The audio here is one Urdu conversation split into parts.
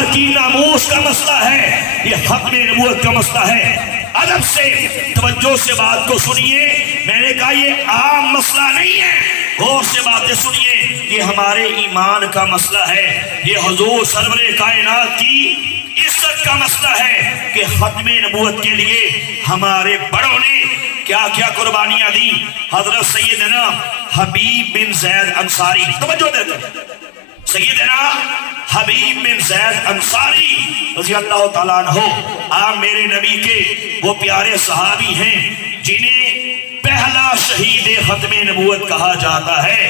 کردار کی ناموس کا مسئلہ ہے، یہ ختم نبوت کا مسئلہ ہے۔ ادب سے توجہ سے بات کو سنیے، میں نے کہا یہ عام مسئلہ نہیں ہے، غور سے باتیں سنیے، یہ ہمارے ایمان کا مسئلہ ہے، یہ حضور سرور کائنات کی عزت کا مسئلہ ہے کہ ختم نبوت کے لیے ہمارے بڑوں نے کیا کیا قربانیاں دی۔ حضرت سیدنا حبیب بن زید انصاری، توجہ دے کر، سیدنا حبیب بن زید انصاری رضی اللہ تعالیٰ عنہ، آپ میرے نبی کے وہ پیارے صحابی ہیں جنہیں پہلا شہید ختم نبوت کہا جاتا ہے۔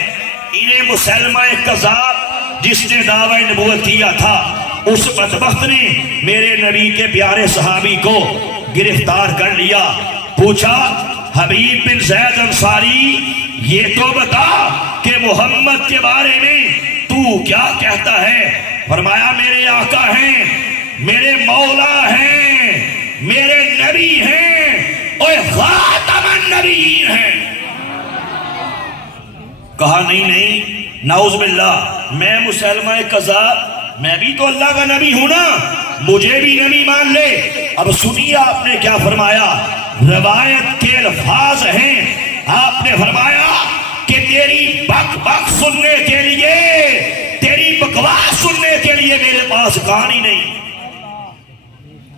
انہیں مسلمہ کذاب جس نے دعوی نبوت کیا تھا، اس بدبخت نے میرے نبی کے پیارے صحابی کو گرفتار کر لیا۔ پوچھا حبیب بن زید انصاری یہ تو بتا کہ محمد کے بارے میں تو کیا کہتا ہے؟ فرمایا میرے آقا ہیں، میرے مولا ہیں، میرے نبی ہیں اور خاتم النبیین ہیں۔ کہا نہیں، نعوذ باللہ، میں مسلمہ کذاب، میں بھی تو اللہ کا نبی ہوں نا، مجھے بھی نبی مان لے۔ اب سنیے آپ نے کیا فرمایا، روایت کے الفاظ ہیں، آپ نے فرمایا کہ تیری بک بک سننے کے لیے، تیری بکواس سننے کے لیے میرے پاس کہانی نہیں۔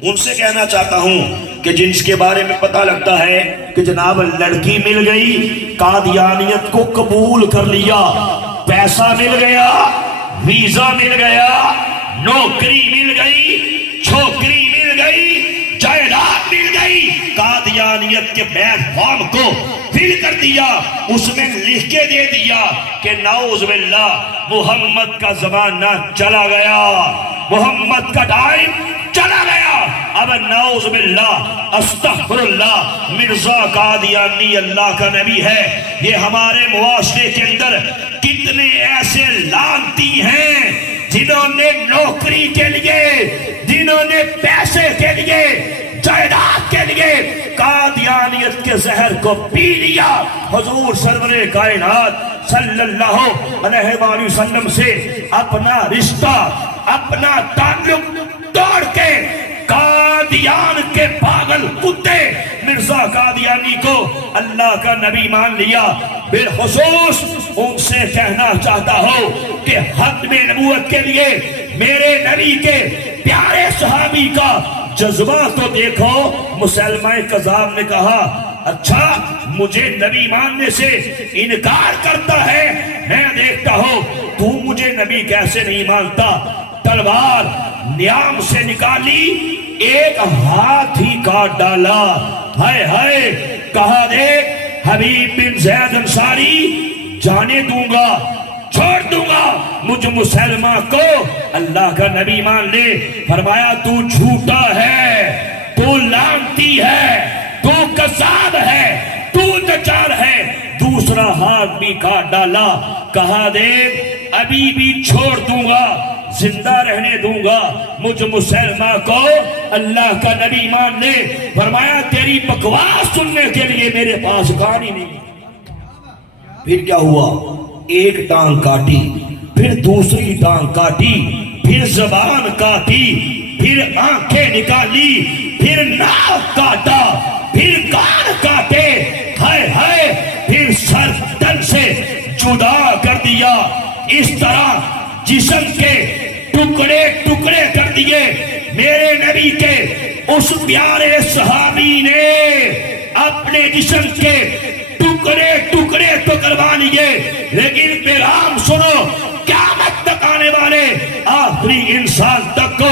ان سے کہنا چاہتا ہوں کہ جن کے بارے میں پتہ لگتا ہے کہ جناب لڑکی مل گئی، قادیانیت کو قبول کر لیا، پیسہ مل گیا، ویزا مل گیا، نوکری مل گئی، چھوکری مل گئی، جائیداد مل گئی، قادیانیت کے بیک فارم کو فل کر دیا، اس میں لکھ کے دے دیا کہ نعوذ باللہ محمد کا زمانہ چلا گیا، محمد کا ٹائم چلا گیا، اب نعوذ باللہ استغفر اللہ مرزا قادیانی اللہ کا نبی ہے۔ یہ ہمارے معاشرے کے اندر کتنے ایسے لعنتی ہیں جنہوں نے نوکری کے لیے، جنہوں نے پیسے کے لیے، جائیداد کے لیے قادیانیت کے زہر کو پی لیا۔ حضور سرور کائنات صلی اللہ علیہ وآلہ وسلم سے اپنا رشتہ، اپنا تعلق توڑ کے قادیان کے پاگل کتے مرزا قادیانی کو اللہ کا نبی مان لیا۔ بالخصوص ان سے کہنا چاہتا ہوں کہ ختم نبوت کے لیے میرے نبی کے پیارے صحابی کا جذبہ تو دیکھو۔ مسلمہ کذاب نے کہا اچھا مجھے نبی ماننے سے انکار کرتا ہے، میں دیکھتا ہوں تو مجھے نبی کیسے نہیں مانتا۔ تلوار نیام سے نکالی، ایک ہاتھ ہی کاٹ ڈالا۔ ہائے ہائے، کہا دیکھ حبیب بن زید انصاری جانے دوں گا، چھوڑ دوں گا مجھ مسلمہ کو، اللہ کا نبی مان لے۔ فرمایا تو جھوٹا ہے، تو لعنتی ہے، تو کذاب ہے، تو دجال ہے۔ دوسرا ہاتھ بھی کاٹ ڈالا۔ کہا دیکھ ابھی بھی چھوڑ دوں گا، زندہ رہنے دوں گا مجھ مسلمہ کو، اللہ کا نبی مان لے۔ فرمایا تیری بکواس سننے کے لیے میرے پاس کہانی نہیں۔ پھر کیا ہوا؟ ایک ٹانگ کاٹی، پھر دوسری ٹانگ کاٹی، پھر زبان کاٹی، پھر آنکھیں نکالی، پھر ناک کاٹا، پھر کان کاٹے، ہائے ہائے، پھر سر تن سے جدا کر دیا۔ اس طرح جسم کے ٹکڑے ٹکڑے کر دیے۔ میرے نبی کے اس پیارے صحابی نے اپنے جسم کے ٹکڑے ٹکڑے تو کروا لیے، لیکن پیغام سنو، قیامت تک آنے والے آخری انسان تک کو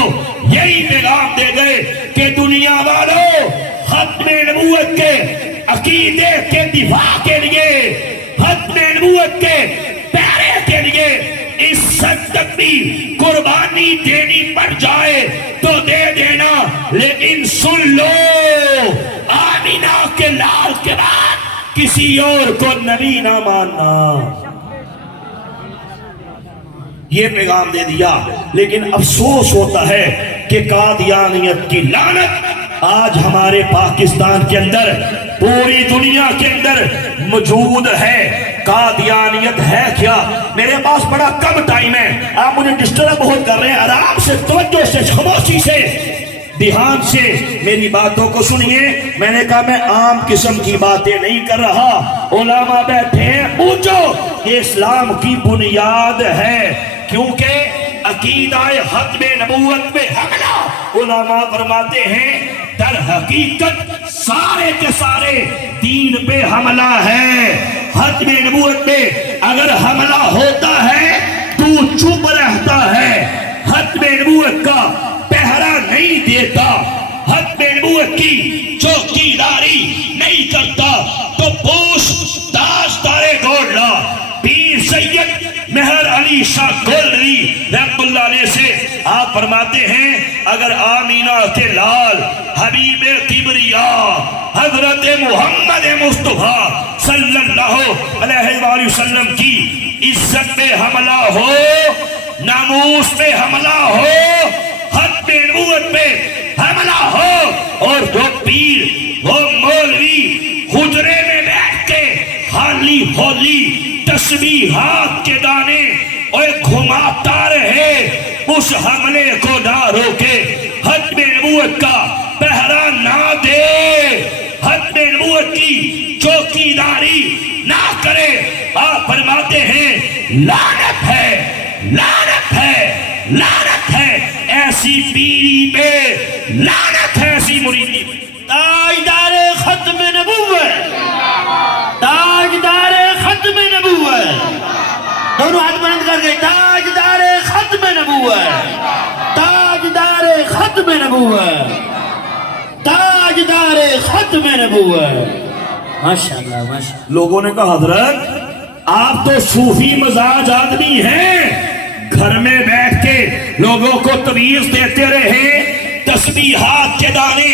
یہی پیغام دے گئے کہ دنیا والوں ختم نبوت کے عقیدے کے دفاع کے لیے، ختم نبوت کے پیارے کے لیے اس سب تک بھی قربانی دینی پڑ جائے تو دے دینا، لیکن سن لو آمینہ کے لال کے بعد کسی اور کو نبی نہ ماننا۔ یہ پیغام دے دیا، لیکن افسوس ہوتا ہے کہ قادیانیت کی لعنت آج ہمارے پاکستان کے اندر، پوری دنیا کے اندر موجود ہے۔ قادیانیت ہے کیا؟ میرے پاس بڑا کم ٹائم ہے، آپ مجھے ڈسٹرب بہت کر رہے ہیں، آرام سے، توجہ سے، خاموشی سے، دھیان سے میری باتوں کو سنیے۔ میں نے کہا میں عام قسم کی باتیں نہیں کر رہا، علماء بیٹھے ہیں، پوچھو، یہ اسلام کی بنیاد ہے، کیونکہ عقیدہ ختم نبوت میں حملہ، علماء فرماتے ہیں در حقیقت سارے کے سارے دین پہ حملہ ہے۔ ختم نبوت میں اگر حملہ ہوتا ہے تو چپ رہتا ہے، ختم نبوت کا پہرا نہیں دیتا، ختم نبوت کی چوکی داری نہیں کرتا، تو پوش تاجدار گولڈا پیر سید مہر علی شاہ گولری رحمت اللہ علیہ سے آپ فرماتے ہیں اگر آمینہ کے لال حبیب کبریا حضرت محمد مصطفیٰ صلی اللہ علیہ وآلہ وسلم کی عزت پہ حملہ ہو، ناموس پہ حملہ ہو، ختم نبوت پہ حملہ ہو، اور جو پیر وہ مولوی حجرے میں بیٹھ کے خالی ہولی تسبیحات کے دانے اور گھماتا رہے، اس حملے کو نہ روکے، ختم نبوت کا پہرا نہ دے، ختم نبوت کی چوکی داری نہ کرے، آپ فرماتے ہیں لعنت ہے، لعنت ہے، لعنت ہے، ایسی پیری پہ لعنت ہے، ایسی مریدی پہ۔ تاجدار ختم نبوت، تاجدار ختم نبوت، دونوں ہاتھ بلند کر کے تاجدار ختم نبوت، تاجدار ختم نبوت، تاجدار ختم نبوت۔ ماشاءاللہ ماشاءاللہ۔ لوگوں نے کہا حضرت آپ تو صوفی مزاج آدمی ہیں، گھر میں بیٹھ کے لوگوں کو تویز دیتے رہے، تسبیحات کے دانے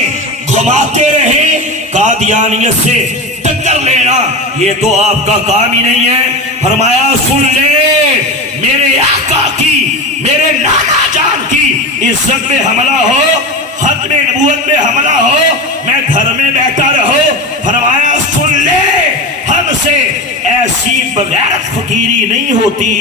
گھماتے رہے، قادیانیت سے ٹکر لینا یہ تو آپ کا کام ہی نہیں ہے۔ فرمایا سن لے، میرے آقا کی، میرے نانا جان کی عزت میں حملہ ہو، ختم نبوت میں حملہ ہو، میں گھر میں بیٹھا رہو، فرمایا سن لے، ہم سے ایسی بغیرت فقیری نہیں ہوتی۔